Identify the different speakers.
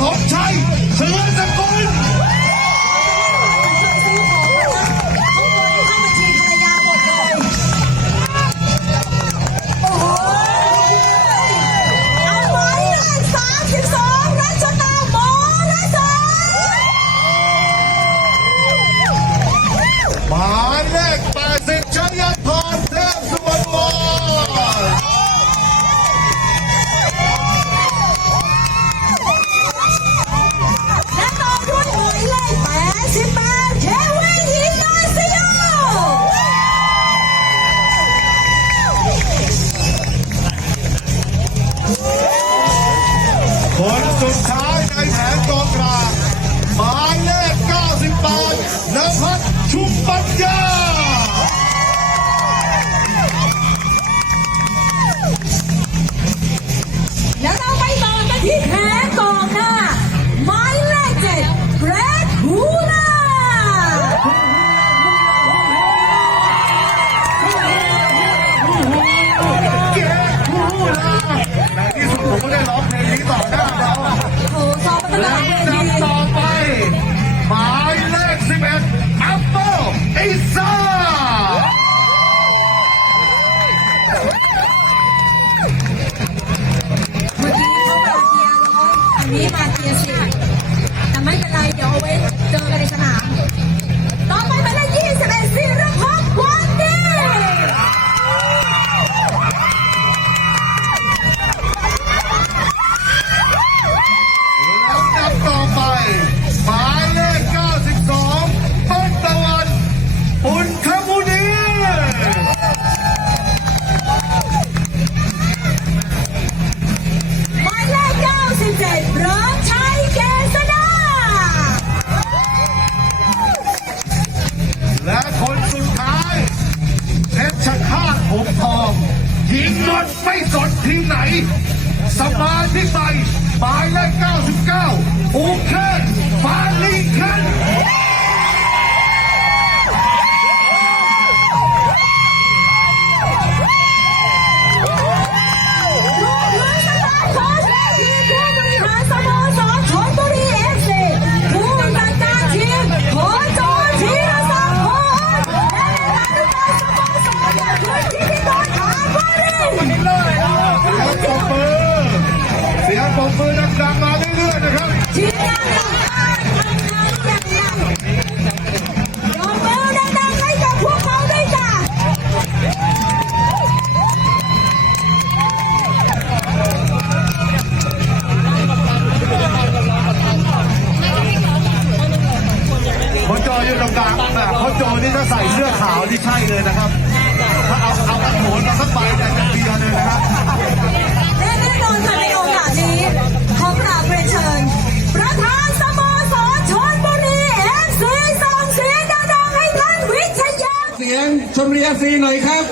Speaker 1: ของชั
Speaker 2: ยเสือ
Speaker 1: 你妈！ ยิ
Speaker 2: งรถไม่
Speaker 1: ส
Speaker 2: น
Speaker 1: ที
Speaker 2: มไห
Speaker 1: น สมา
Speaker 2: ธิใหม่
Speaker 1: หมายเลข
Speaker 2: 99
Speaker 1: โอ
Speaker 2: เคฟาลิงเคน
Speaker 1: กลางแบบเขาโจนี่ถ้าใส่เสื้อขาวนี่ใช่เลยนะครับ ถ้าเอาเอากระโถนมาสักใบเนี่ยจะเคลียร์เลยนะครับ
Speaker 2: และแน่นอนค่ะในโอกาสนี้ขอกราบเรียนเชิญ ประธานสโมสรชนบุรีเอฟซีส่งเสียงดังๆให้ท่านวิทยา
Speaker 3: เสียงชมรีเอฟซีหน่อยครับ